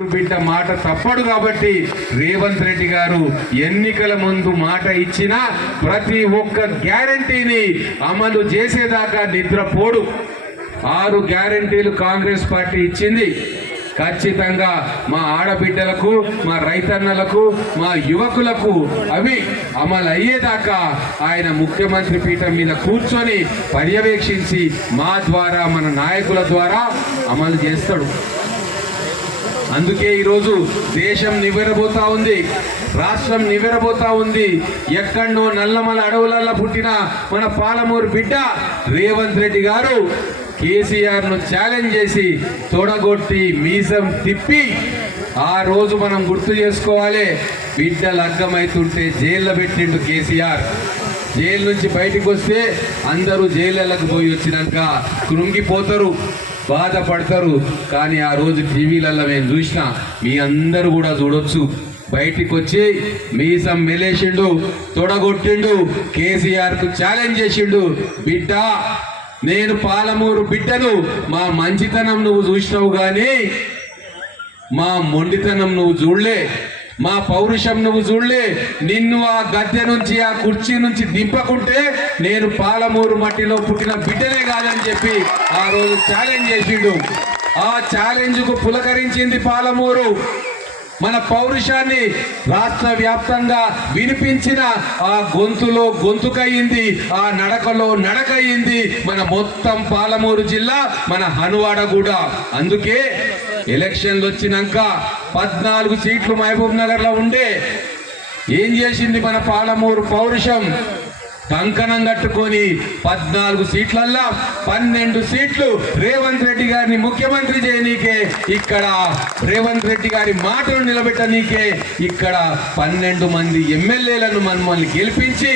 బిడ్డ మాట తప్పడు కాబట్టి రేవంత్ రెడ్డి గారు ఎన్నికల ముందు మాట ఇచ్చిన ప్రతి ఒక్క గ్యారంటీని అమలు చేసేదాకా నిద్రపోడు. ఆరు గ్యారంటీలు కాంగ్రెస్ పార్టీ ఇచ్చింది. ఖచ్చితంగా మా ఆడబిడ్డలకు మా రైతన్నలకు మా యువకులకు అవి అమలు అయ్యేదాకా ఆయన ముఖ్యమంత్రి పీఠం మీద కూర్చొని పర్యవేక్షించి మా ద్వారా మన నాయకుల ద్వారా అమలు చేస్తాడు. అందుకే ఈరోజు దేశం నివ్వెరబోతా ఉంది రాష్ట్రం నివ్వెరబోతా ఉంది. ఎక్కడో నల్లమల అడవులల్లా పుట్టిన మన పాలమూరు బిడ్డ రేవంత్ రెడ్డి గారు కేసీఆర్ను ఛాలెంజ్ చేసి తొడగొట్టి మీసం తిప్పి ఆ రోజు మనం గుర్తు చేసుకోవాలి. బిడ్డ లగ్గమైతుంటే జైల్లో పెట్టిండు కేసీఆర్. జైలు నుంచి బయటకు వస్తే అందరూ జైళ్ళకు పోయి వచ్చినాక కృంగిపోతారు. బాధపడతారు. కానీ ఆ రోజు టీవీలలో మేము చూసిన మీ అందరూ కూడా చూడొచ్చు. బయటికి వచ్చి మీసం మెలేసిండు తొడగొట్టిండు కేసీఆర్కు ఛాలెంజ్ చేసిండు. బిడ్డ నేను పాలమూరు బిడ్డను మా మంచితనం నువ్వు చూసినావు కానీ మా మొండితనం నువ్వు చూడలే. మా పౌరుషం నువ్వు చూడలే. నిన్ను ఆ గద్దె నుంచి ఆ కుర్చీ నుంచి దింపకుంటే నేను పాలమూరు మట్టిలో పుట్టిన బిడ్డనే కాదని చెప్పి ఆ రోజు ఛాలెంజ్ చేసిండు. ఆ ఛాలెంజ్కు పులకరించింది పాలమూరు. మన పౌరుషాన్ని రాష్ట్ర వ్యాప్తంగా వినిపించిన ఆ గొంతులో గొంతుకయ్యింది ఆ నడకలో నడకయ్యింది మన మొత్తం పాలమూరు జిల్లా మన హనువాడ కూడా అందుకే ఎలక్షన్లు వచ్చినాక పద్నాలుగు సీట్లు మహబూబ్ నగర్లో ఉండే. ఏం చేసింది మన పాలమూరు పౌరుషం? కంకణం కట్టుకొని పద్నాలుగు సీట్లల్లా పన్నెండు సీట్లు రేవంత్ రెడ్డి గారిని ముఖ్యమంత్రి చేయనీకే ఇక్కడ రేవంత్ రెడ్డి గారి మాటలు నిలబెట్టనీకే ఇక్కడ పన్నెండు మంది ఎమ్మెల్యేలను మనమల్ని గెలిపించి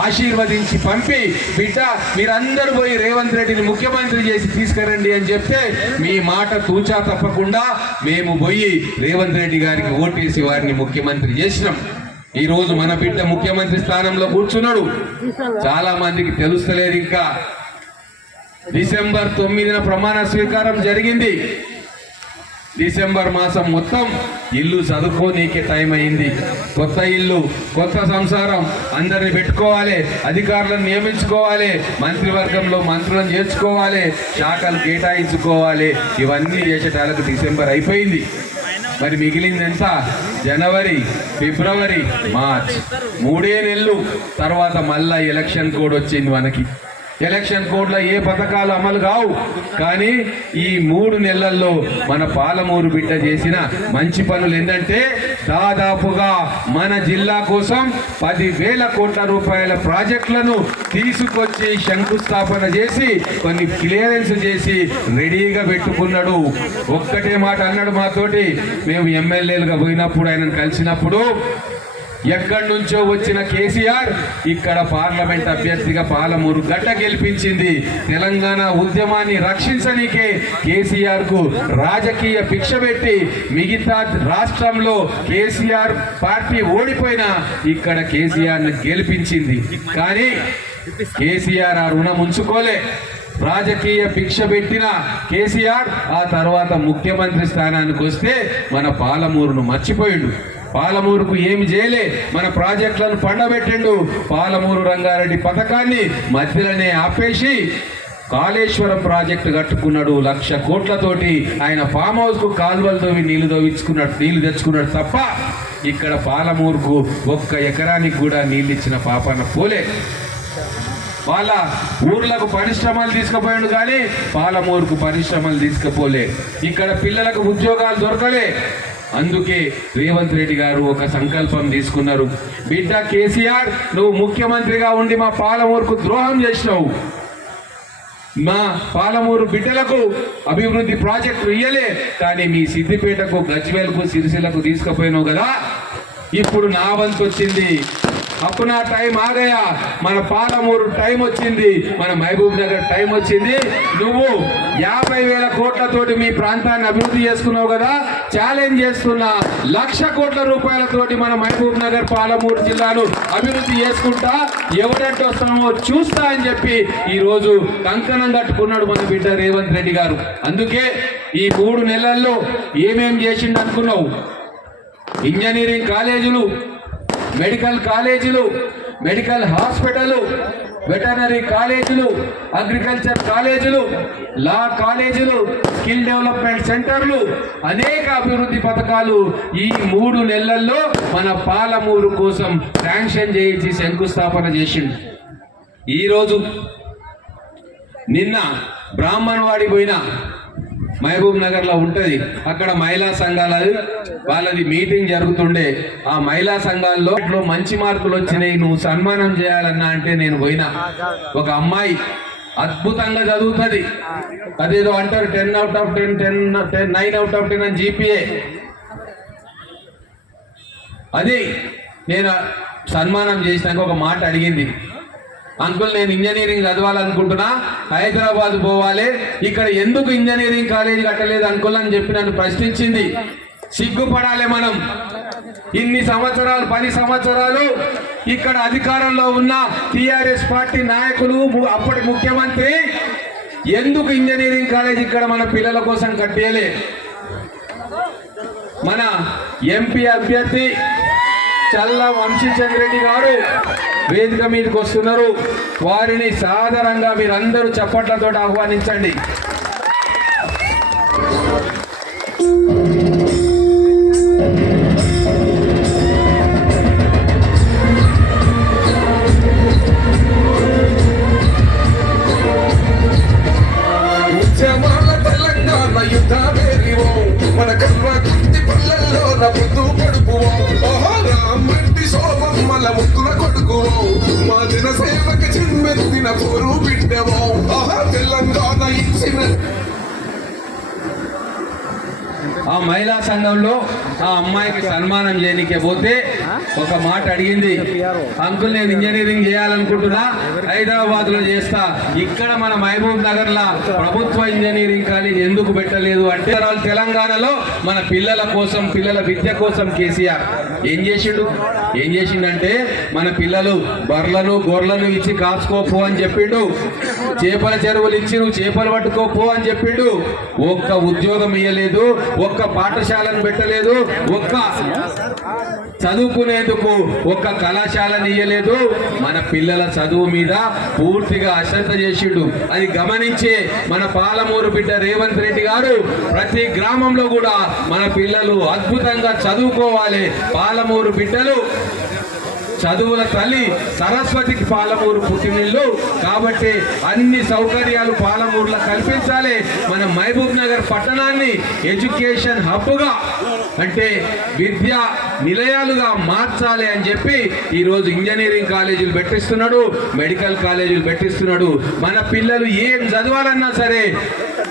ఆశీర్వదించి పంపి బిడ్డ మీరందరూ పోయి రేవంత్ రెడ్డిని ముఖ్యమంత్రి చేసి తీసుకురండి అని చెప్తే మీ మాట తూచా తప్పకుండా మేము పోయి రేవంత్ రెడ్డి గారికి ఓటేసి వారిని ముఖ్యమంత్రి చేసినాం. ఈ రోజు మన బిడ్డ ముఖ్యమంత్రి స్థానంలో కూర్చున్నాడు. చాలా మందికి తెలుస్తలేదు ఇంకా. డిసెంబర్ తొమ్మిదిన ప్రమాణ స్వీకారం జరిగింది. డిసెంబర్ మాసం మొత్తం ఇల్లు చదువుకోనీకే టైం అయింది. కొత్త ఇల్లు కొత్త సంసారం అందరిని పెట్టుకోవాలి అధికారులను నియమించుకోవాలి మంత్రివర్గంలో మంత్రులను చేర్చుకోవాలి శాఖలు కేటాయించుకోవాలి. ఇవన్నీ చేసేటాలకు డిసెంబర్ అయిపోయింది. మరి మిగిలింది ఎంత జనవరి ఫిబ్రవరి మార్చ్. మూడే నెలలు. తర్వాత మళ్ళా ఎలక్షన్ కోడ్ వచ్చింది మనకి. ఎలక్షన్ కోడ్లో ఏ పథకాలు అమలు కావు. కానీ ఈ మూడు నెలల్లో మన పాలమూరు బిడ్డ చేసిన మంచి పనులు ఏంటంటే దాదాపుగా మన జిల్లా కోసం పదివేల కోట్ల రూపాయల ప్రాజెక్టులను తీసుకొచ్చి శంకుస్థాపన చేసి కొన్ని క్లియరెన్స్ చేసి రెడీగా పెట్టుకున్నాడు. ఒక్కటే మాట అన్నాడు మాతోటి. మేము ఎమ్మెల్యేలుగా పోయినప్పుడు ఆయనను కలిసినప్పుడు ఎక్కడి నుంచో వచ్చిన కేసీఆర్ ఇక్కడ పార్లమెంట్ అభ్యర్థిగా పాలమూరు గడ్డ గెలిపించింది. తెలంగాణ ఉద్యమాన్ని రక్షించనీకే కేసీఆర్కు రాజకీయ భిక్ష పెట్టి మిగతా రాష్ట్రంలో కేసీఆర్ పార్టీ ఓడిపోయినా ఇక్కడ కేసీఆర్ గెలిపించింది. కానీ కేసీఆర్ ఆ రుణం ఉంచుకోలే. రాజకీయ భిక్ష పెట్టిన కేసీఆర్ ఆ తర్వాత ముఖ్యమంత్రి స్థానానికి వస్తే మన పాలమూరును మర్చిపోయిండు. పాలమూరుకు ఏమి చేయలే. మన ప్రాజెక్టులను పండబెట్టిండు. పాలమూరు రంగారెడ్డి పథకాన్ని మధ్యలోనే ఆపేసి కాళేశ్వరం ప్రాజెక్టు కట్టుకున్నాడు లక్ష కోట్లతోటి. ఆయన ఫామ్ హౌస్కు కాలువలు తోవి నీళ్ళు తోవించుకున్నాడు నీళ్ళు తెచ్చుకున్నాడు తప్ప ఇక్కడ పాలమూరుకు ఒక్క ఎకరానికి కూడా నీళ్ళు ఇచ్చిన పాపన పోలే. వాళ్ళ ఊర్లకు పరిశ్రమలు తీసుకుపోయాడు కానీ పాలమూరుకు పరిశ్రమలు తీసుకుపోలే. ఇక్కడ పిల్లలకు ఉద్యోగాలు దొరకలే. అందుకే రేవంత్ రెడ్డి గారు ఒక సంకల్పం తీసుకున్నారు. బిడ్డ కేసీఆర్ నువ్వు ముఖ్యమంత్రిగా ఉండి మా పాలమూరుకు ద్రోహం చేసినావు. మా పాలమూరు బిడ్డలకు అభివృద్ధి ప్రాజెక్టు ఇయ్యలే కానీ మీ సిద్దిపేటకు గజ్వేల్కు సిరిసిలకు తీసుకుపోయినావు కదా. ఇప్పుడు నా వంతు వచ్చింది. అప్పునా టైం ఆగయా. మన పాలమూరు టైం వచ్చింది. మన మహబూబ్ నగర్ టైం వచ్చింది. నువ్వు యాభై వేల కోట్లతోటి మీ ప్రాంతాన్ని అభివృద్ధి చేసుకున్నావు కదా? ఛాలెంజ్ చేస్తున్నా. లక్ష కోట్ల రూపాయలతోటి మన మహబూబ్ నగర్ పాలమూరు జిల్లాను అభివృద్ధి చేసుకుంటా. ఎవరంటే వస్తున్నామో చూస్తా అని చెప్పి ఈరోజు కంకణం కట్టుకున్నాడు మన బిడ్డ రేవంత్ రెడ్డి గారు. అందుకే ఈ మూడు నెలల్లో ఏమేం చేసిండు అనుకున్నావు? ఇంజనీరింగ్ కాలేజీలు మెడికల్ కాలేజీలు మెడికల్ హాస్పిటల్ వెటనరీ కాలేజీలు అగ్రికల్చర్ కాలేజీలు లా కాలేజీలు స్కిల్ డెవలప్మెంట్ సెంటర్లు అనేక అభివృద్ధి పథకాలు ఈ మూడు నెలల్లో మన పాలమూరు కోసం శాంక్షన్ చేయించి శంకుస్థాపన చేసిండు. ఈరోజు నిన్న బ్రాహ్మణవాడి పోయిన మహబూబ్ నగర్లో ఉంటది. అక్కడ మహిళా సంఘాల వాళ్ళది మీటింగ్ జరుగుతుండే. ఆ మహిళా సంఘాల్లో మంచి మార్కులు వచ్చినాయి. నువ్వు సన్మానం చేయాలన్నా అంటే నేను పోయినా. ఒక అమ్మాయి అద్భుతంగా చదువుతుంది. అదేదో అంటారు ten out of ten ten ten nine out of ten అని జీపీఏ అది నేను సన్మానం చేసినాక ఒక మాట అడిగింది. అంకుల్ నేను ఇంజనీరింగ్ చదవాలనుకుంటున్నా. హైదరాబాద్ పోవాలి. ఇక్కడ ఎందుకు ఇంజనీరింగ్ కాలేజ్ కట్టలేదు అంకుల్ అని చెప్పి నన్ను ప్రశ్నించింది. సిగ్గుపడాలి మనం. ఇన్ని సంవత్సరాలు పది సంవత్సరాలు ఇక్కడ అధికారంలో ఉన్న టిఆర్ఎస్ పార్టీ నాయకులు అప్పటి ముఖ్యమంత్రి ఎందుకు ఇంజనీరింగ్ కాలేజ్ ఇక్కడ మన పిల్లల కోసం కట్టేయలే? మన ఎంపీ అభ్యర్థి చల్ల వంశీచంద్ర రెడ్డి గారు వేదిక మీదకి వస్తున్నారు. వారిని సాధారణంగా మీరందరూ చప్పట్లతో ఆహ్వానించండి. మహిళా సంఘంలో ఆ అమ్మాయికి సన్మానం చేయనికే పోతే ఒక మాట అడిగింది. అంకుల్ నేను ఇంజనీరింగ్ చేయాలనుకుంటున్నా. హైదరాబాద్లో చేస్తా. ఇక్కడ మన మహబూబ్ నగర్ లా ప్రభుత్వ ఇంజనీరింగ్ కాలేజ్ ఎందుకు పెట్టలేదు? అంటే వాళ్ళు తెలంగాణలో మన పిల్లల కోసం పిల్లల విద్య కోసం కేసీఆర్ ఏం చేసిండు? ఏం చేసిండంటే మన పిల్లలు బర్లను గొర్రెలను ఇచ్చి కాసుకోపు అని చెప్పిండు. చేపల చెరువులు ఇచ్చి నువ్వు చేపలు పట్టుకోపో అని చెప్పిండు. ఒక్క ఉద్యోగం ఇయ్యలేదు ఒక్క పాఠశాలను పెట్టలేదు ఒక్క చదువుకునేందుకు ఒక్క కళాశాలను ఇయ్యలేదు. మన పిల్లల చదువు మీద పూర్తిగా అశ్రద్ధ చేసిండు. అది గమనించే మన పాలమూరు బిడ్డ రేవంత్ రెడ్డి గారు ప్రతి గ్రామంలో కూడా మన పిల్లలు అద్భుతంగా చదువుకోవాలి. పాలమూరు బిడ్డలు చదువుల తల్లి సరస్వతికి పాలమూరు పుట్టినిల్లు. కాబట్టి అన్ని సౌకర్యాలు పాలమూరులో కల్పించాలి. మన మహబూబ్ నగర్ పట్టణాన్ని ఎడ్యుకేషన్ హబ్గా అంటే విద్య నిలయాలుగా మార్చాలి అని చెప్పి ఈరోజు ఇంజనీరింగ్ కాలేజీలు పెట్టిస్తున్నాడు మెడికల్ కాలేజీలు పెట్టిస్తున్నాడు. మన పిల్లలు ఏం చదవాలన్నా సరే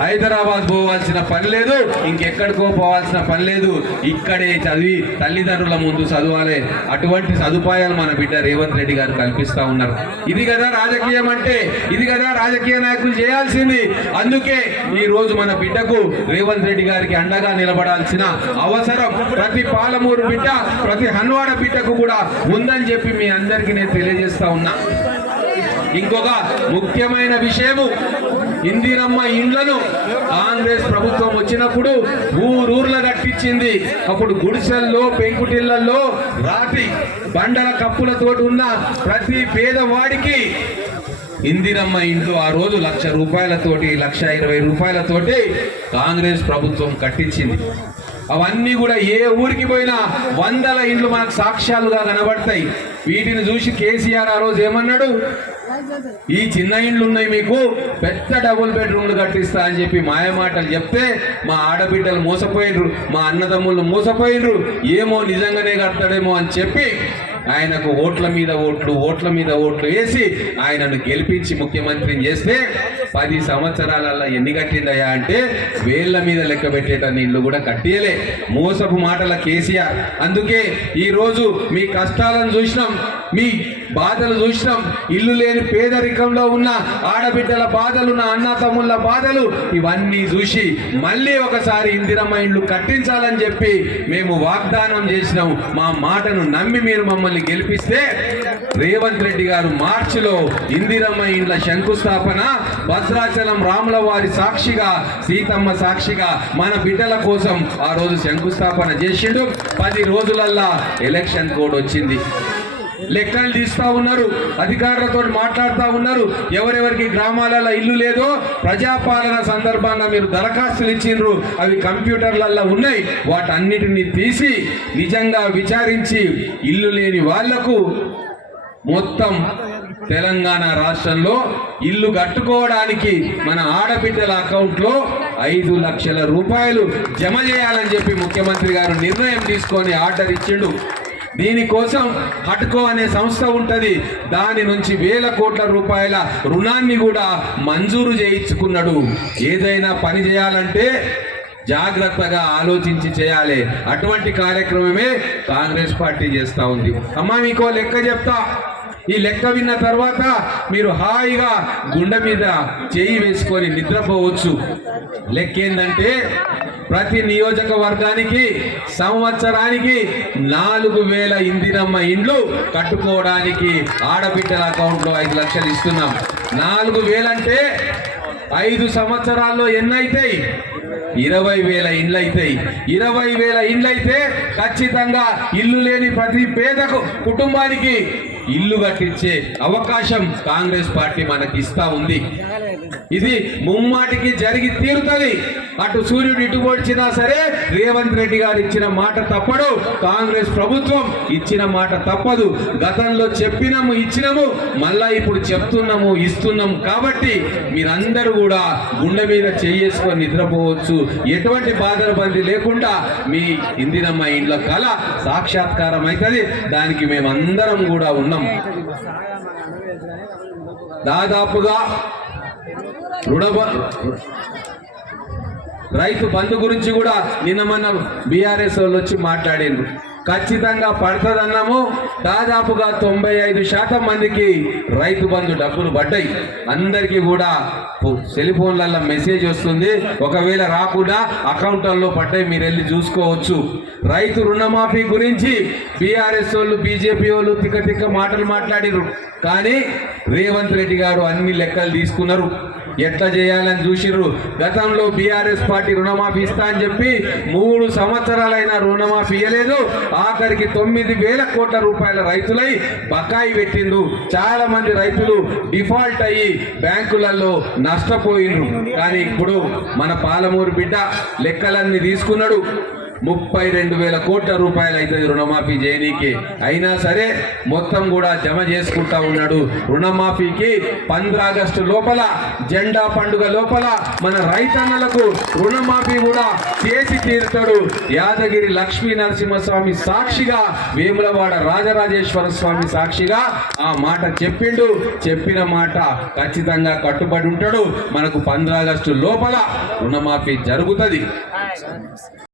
హైదరాబాద్ పోవాల్సిన పని లేదు ఇంకెక్కడికో పోవాల్సిన పని లేదు. ఇక్కడే చదివి తల్లిదండ్రుల ముందు చదవాలి. అటువంటి సదుపాయాలు మన బిడ్డ రేవంత్ రెడ్డి గారు కల్పిస్తూ ఉన్నారు. ఇది కదా రాజకీయం అంటే ఇది కదా రాజకీయ నాయకులు చేయాల్సింది. అందుకే ఈ రోజు మన బిడ్డకు రేవంత్ రెడ్డి గారికి అండగా నిలబడాల్సిన అవసరం. ప్రతి పాలమూరు బిడ్డ ప్రతి హన్వాడ బిడ్డకు కూడా ఉందని చెప్పి మీ అందరికీ నేను తెలియజేస్తా ఉన్నా. ఇంకొక ముఖ్యమైన విషయము ఇందిరమ్మ ఇండ్లను కాంగ్రెస్ ప్రభుత్వం వచ్చినప్పుడు ఊరూర్ల కట్టించింది. అప్పుడు గుడిసెల్లో పెంకుటిళ్ళలో రాతి బండల కప్పులతోటి ఉన్న ప్రతి పేదవాడికి ఇందిరమ్మ ఇంట్లో ఆ రోజు లక్ష రూపాయలతోటి లక్ష ఇరవై రూపాయలతోటి కాంగ్రెస్ ప్రభుత్వం కట్టించింది. అవన్నీ కూడా ఏ ఊరికి పోయినా వందల ఇండ్లు మనకు సాక్ష్యాలుగా కనబడతాయి. వీటిని చూసి కేసీఆర్ ఆ రోజు ఏమన్నాడు? ఈ చిన్న ఇండ్లు ఉన్నాయి మీకు పెద్ద డబుల్ బెడ్రూమ్లు కట్టిస్తా అని చెప్పి మాయమాటలు చెప్తే మా ఆడబిడ్డలు మోసపోయినరు మా అన్నదమ్ముళ్ళు మోసపోయినరు ఏమో నిజంగానే కడతాడేమో అని చెప్పి ఆయనకు ఓట్ల మీద ఓట్లు ఓట్ల మీద ఓట్లు వేసి ఆయనను గెలిపించి ముఖ్యమంత్రిని చేస్తే పది సంవత్సరాలలో ఎన్ని కట్టిందయ్యా అంటే వేళ్ళ మీద లెక్క పెట్టేటన్ని ఇల్లు కూడా కట్టియలే. మోసపు మాటల కేసీఆర్. అందుకే ఈరోజు మీ కష్టాలను చూసినాం. మీ బాధలు చూసినాం. ఇల్లు లేని పేదరికంలో ఉన్న ఆడబిడ్డల బాధలు నా అన్న తమ్ముళ్ళ బాధలు ఇవన్నీ చూసి మళ్ళీ ఒకసారి ఇందిరమ్మ ఇండ్లు కట్టించాలని చెప్పి మేము వాగ్దానం చేసినాం. మా మాటను నమ్మి మీరు మమ్మల్ని గెలిపిస్తే రేవంత్ రెడ్డి గారు మార్చిలో ఇందిరమ్మ ఇండ్ల శంకుస్థాపన భద్రాచలం రాముల వారి సాక్షిగా సీతమ్మ సాక్షిగా మన బిడ్డల కోసం ఆ రోజు శంకుస్థాపన చేసిండు. పది రోజులల్లా ఎలక్షన్ కోడ్ వచ్చింది. లెక్కలు తీస్తూ ఉన్నారు అధికారులతో మాట్లాడుతూ ఉన్నారు. ఎవరెవరికి గ్రామాలలో ఇల్లు లేదో ప్రజాపాలన సందర్భంగా మీరు దరఖాస్తులు ఇచ్చిండ్రు. అవి కంప్యూటర్లలో ఉన్నాయి. వాటన్నిటిని తీసి నిజంగా విచారించి ఇల్లు లేని వాళ్ళకు మొత్తం తెలంగాణ రాష్ట్రంలో ఇల్లు కట్టుకోవడానికి మన ఆడబిడ్డల అకౌంట్లో ఐదు లక్షల రూపాయలు జమ చేయాలని చెప్పి ముఖ్యమంత్రి గారు నిర్ణయం తీసుకొని ఆర్డర్ ఇచ్చిండు. దీనికోసం హట్కో అనే సంస్థ ఉంటుంది. దాని నుంచి వేల కోట్ల రూపాయల రుణాన్ని కూడా మంజూరు చేయించుకున్నాడు. ఏదైనా పని చేయాలంటే జాగ్రత్తగా ఆలోచించి చేయాలి. అటువంటి కార్యక్రమమే కాంగ్రెస్ పార్టీ చేస్తా ఉంది. అమ్మా మీకో లెక్క చెప్తా. ఈ లెక్క విన్న తర్వాత మీరు హాయిగా గుండె మీద చేయి వేసుకొని నిద్రపోవచ్చు. లెక్క ఏంటంటే ప్రతి నియోజకవర్గానికి సంవత్సరానికి నాలుగు వేల ఇందిరమ్మ ఇండ్లు కట్టుకోవడానికి ఆడబిడ్డల అకౌంట్లో ఐదు లక్షలు ఇస్తున్నాం. నాలుగు వేలంటే ఐదు సంవత్సరాల్లో ఎన్నైతాయి? ఇరవై వేల ఇండ్లు అవుతాయి ఇరవై వేల ఇండ్లు అయితే ఖచ్చితంగా ఇల్లు లేని ప్రతి పేదకు కుటుంబానికి ఇల్లు కట్టించే అవకాశం కాంగ్రెస్ పార్టీ మనకి ఇస్తా ఉంది. ఇది ముమ్మాటికి జరిగి తీరుతుంది. అటు సూర్యుడు ఇటు పొడిచినా సరే రేవంత్ రెడ్డి గారు ఇచ్చిన మాట తప్పడు. కాంగ్రెస్ ప్రభుత్వం ఇచ్చిన మాట తప్పదు. గతంలో చెప్పినాము ఇచ్చినాము మళ్ళా ఇప్పుడు చెప్తున్నాము ఇస్తున్నాం కాబట్టి మీరందరూ కూడా గుండె మీద చేసుకొని నిద్రపోవచ్చు. ఎటువంటి బాధల బంది లేకుండా మీ ఇందిరమ్మ ఇండ్ల కళ సాక్షాత్కారం అవుతుంది దానికి మేమందరం కూడా ఉన్నాం. దాదాపుగా రైతు బంధు గురించి కూడా నిన్న మన బీఆర్ఎస్ వాళ్ళు వచ్చి మాట్లాడిండ్రు ఖచ్చితంగా పడుతుందన్నాము. దాదాపుగా తొంభై ఐదు శాతం మందికి రైతు బంధు డబ్బులు పడ్డాయి. అందరికీ కూడా సెలిఫోన్లలో మెసేజ్ వస్తుంది. ఒకవేళ రాకుండా అకౌంట్లలో పడ్డాయి మీరు వెళ్ళి చూసుకోవచ్చు. రైతు రుణమాఫీ గురించి బీఆర్ఎస్ వాళ్ళు బీజేపీ వాళ్ళు తిక్క తిక్క మాటలు మాట్లాడిరు కానీ రేవంత్ రెడ్డి గారు అన్ని లెక్కలు తీసుకున్నారు. ఎట్లా చేయాలని చూసిర్రు. గతంలో బీఆర్ఎస్ పార్టీ రుణమాఫీ ఇస్తా అని చెప్పి మూడు సంవత్సరాలైన రుణమాఫీ ఇవ్వలేదు ఆఖరికి తొమ్మిది వేల కోట్ల రూపాయల రైతులై బకాయి పెట్టిండు చాలా మంది రైతులు డిఫాల్ట్ అయ్యి బ్యాంకులలో నష్టపోయిండ్రు. కానీ ఇప్పుడు మన పాలమూరు బిడ్డ లెక్కలన్నీ తీసుకున్నాడు. ముప్పై రెండు వేల కోట్ల రూపాయలు అవుతుంది రుణమాఫీ చేయనీకి అయినా సరే మొత్తం కూడా జమ చేసుకుంటా ఉన్నాడు. రుణమాఫీకి పంద్ర ఆగస్టు లోపల జెండా పండుగ లోపల మన రైతన్నలకు రుణమాఫీ కూడా చేసి తీరుతాడు. యాదగిరి లక్ష్మీ నరసింహస్వామి సాక్షిగా వేములవాడ రాజరాజేశ్వర స్వామి సాక్షిగా ఆ మాట చెప్పిండు. చెప్పిన మాట ఖచ్చితంగా కట్టుబడి ఉంటాడు. మనకు పంద్ర ఆగస్టు లోపల రుణమాఫీ జరుగుతుంది.